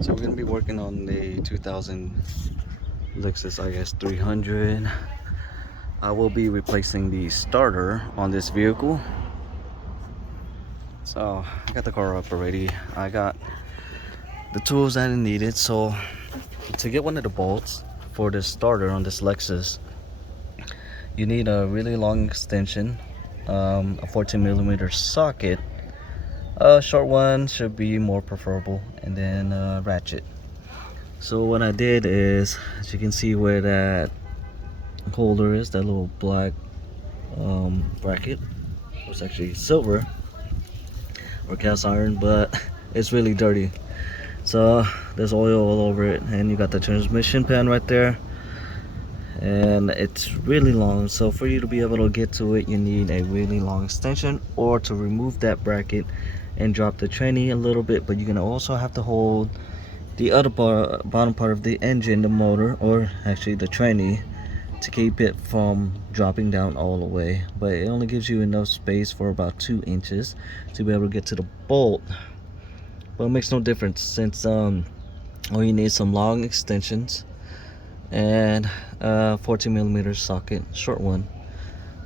So we're gonna be working on the 2000 Lexus IS300. I will be replacing the starter on this vehicle. So I got the car up already. I got the tools that I needed. So to get one of the bolts for the starter on this Lexus, you need a really long extension, a 14mm socket. A short one should be more preferable, and then a ratchet. So what I did is, as you can see where that holder is, that little black bracket, it's actually silver or cast iron, but it's really dirty. So there's oil all over it, and you got the transmission pan right there, and it's really long. So for you to be able to get to it, you need a really long extension, or to remove that bracket and drop the tranny a little bit. But you're gonna also have to hold the other bottom part of the engine, the motor, or actually the tranny, to keep it from dropping down all the way. But it only gives you enough space for about 2 inches to be able to get to the bolt. But it makes no difference, since all you need is some long extensions and a 14mm socket, short one.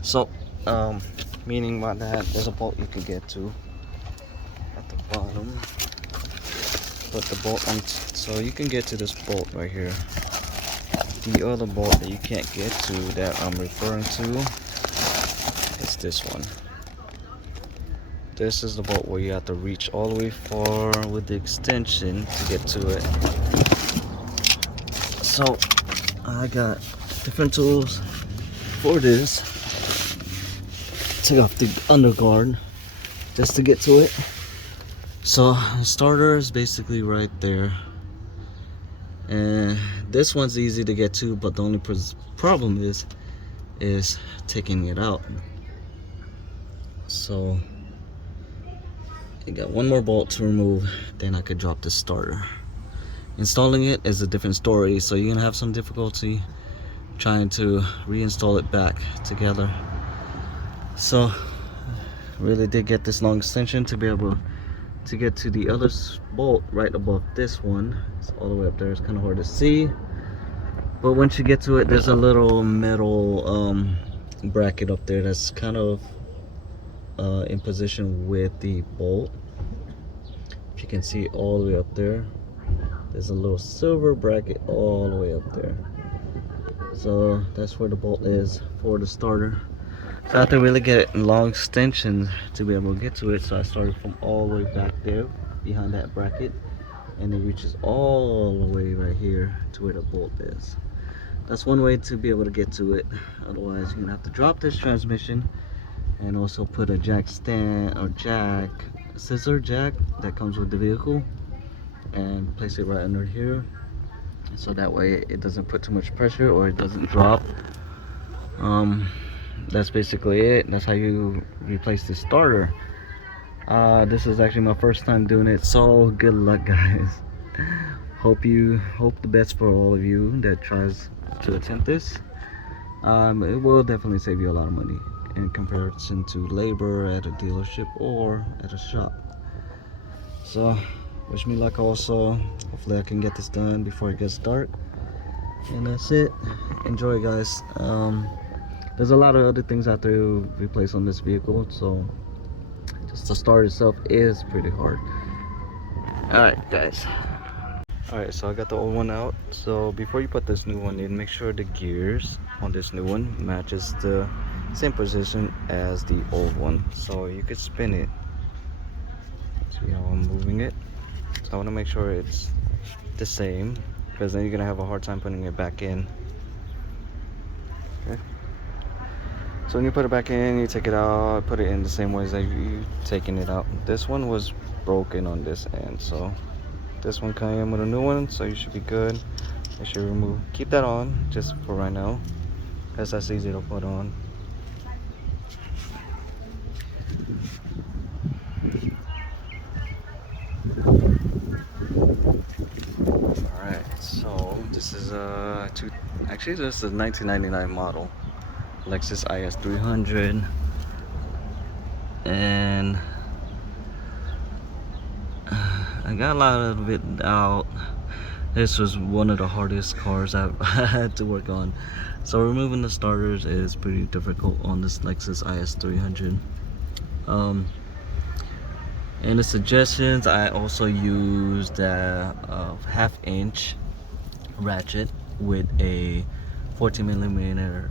So meaning by that, there's a bolt you could get to at the bottom. Put the bolt on, so you can get to this bolt right here. The other bolt that you can't get to, that I'm referring to, is this one. This is the bolt where you have to reach all the way far with the extension to get to it. So I got different tools for this. Take off the underguard just to get to it. So the starter is basically right there, and this one's easy to get to, but the only problem is taking it out. So you got one more bolt to remove, then I could drop the starter. Installing it is a different story, so you're gonna have some difficulty trying to reinstall it back together. So really did get this long extension to be able to get to the other bolt right above this one. It's all the way up there. It's kind of hard to see, but once you get to it, there's a little metal bracket up there that's kind of in position with the bolt. If you can see all the way up there, there's a little silver bracket all the way up there. So that's where the bolt is for the starter. So I have to really get long extensions to be able to get to it. So I started from all the way back there behind that bracket, and it reaches all the way right here to where the bolt is. That's one way to be able to get to it. Otherwise, you're gonna have to drop this transmission and also put a jack stand or jack, scissor jack that comes with the vehicle, and place it right under here, so that way it doesn't put too much pressure or it doesn't drop. That's basically it. That's how you replace the starter. This is actually my first time doing it, so good luck, guys. Hope the best for all of you that tries to attempt this. It will definitely save you a lot of money in comparison to labor at a dealership or at a shop. So wish me luck. Also, hopefully I can get this done before it gets dark. And that's it. Enjoy, guys. There's a lot of other things I have to replace on this vehicle, so just the start itself is pretty hard. Alright, guys. Alright, so I got the old one out. So before you put this new one in, make sure the gears on this new one matches the same position as the old one. So you could spin it. See how I'm moving it? So I want to make sure it's the same, because then you're gonna have a hard time putting it back in. Okay. So when you put it back in, you take it out, put it in the same way as you taking it out. This one was broken on this end, so this one came with a new one, so you should be good. I should keep that on just for right now, because that's easy to put on. Alright, so this is actually this is a 1999 model Lexus IS300, and I got a lot of it out. This was one of the hardest cars I've had to work on. So removing the starters is pretty difficult on this Lexus IS300. And the suggestions, I also used a half-inch ratchet with a 14mm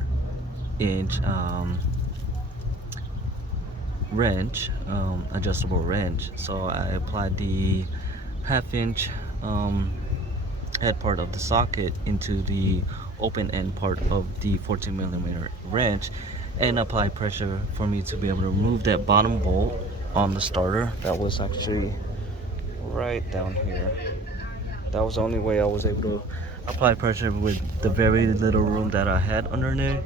inch wrench, adjustable wrench. So I applied the half-inch head part of the socket into the open end part of the 14mm wrench and apply pressure for me to be able to remove that bottom bolt on the starter that was actually right down here. That was the only way I was able to apply pressure with the very little room that I had under there.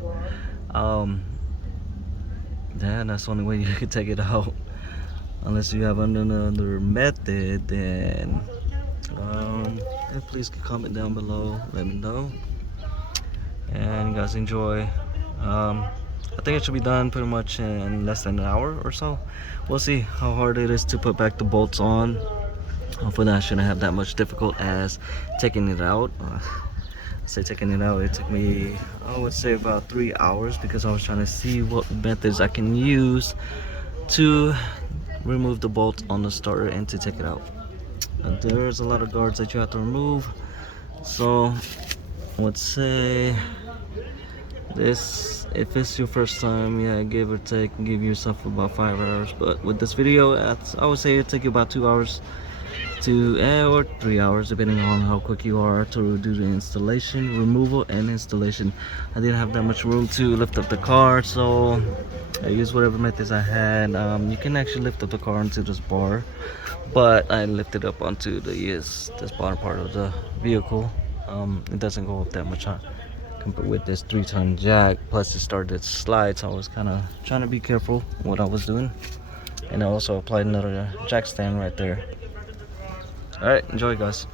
Yeah, that's the only way you could take it out. Unless you have another method, then please comment down below, let me know. And you guys enjoy. I think it should be done pretty much in less than an hour or so. We'll see how hard it is to put back the bolts on. Hopefully I shouldn't have that much difficult as taking it out. Say taking it out, it took me, I would say, about 3 hours, because I was trying to see what methods I can use to remove the bolts on the starter and to take it out. There's a lot of guards that you have to remove, so I would say this, if it's your first time, yeah, give or take, give yourself about 5 hours. But with this video, I would say it take you about 2 hours to or 3 hours, depending on how quick you are, to do the installation, removal, and installation. I didn't have that much room to lift up the car, so I used whatever methods I had. You can actually lift up the car onto this bar, but I lifted up onto this bottom part of the vehicle. It doesn't go up that much with this 3-ton jack. Plus it started to slide, so I was kind of trying to be careful what I was doing. And I also applied another jack stand right there. Alright, enjoy guys.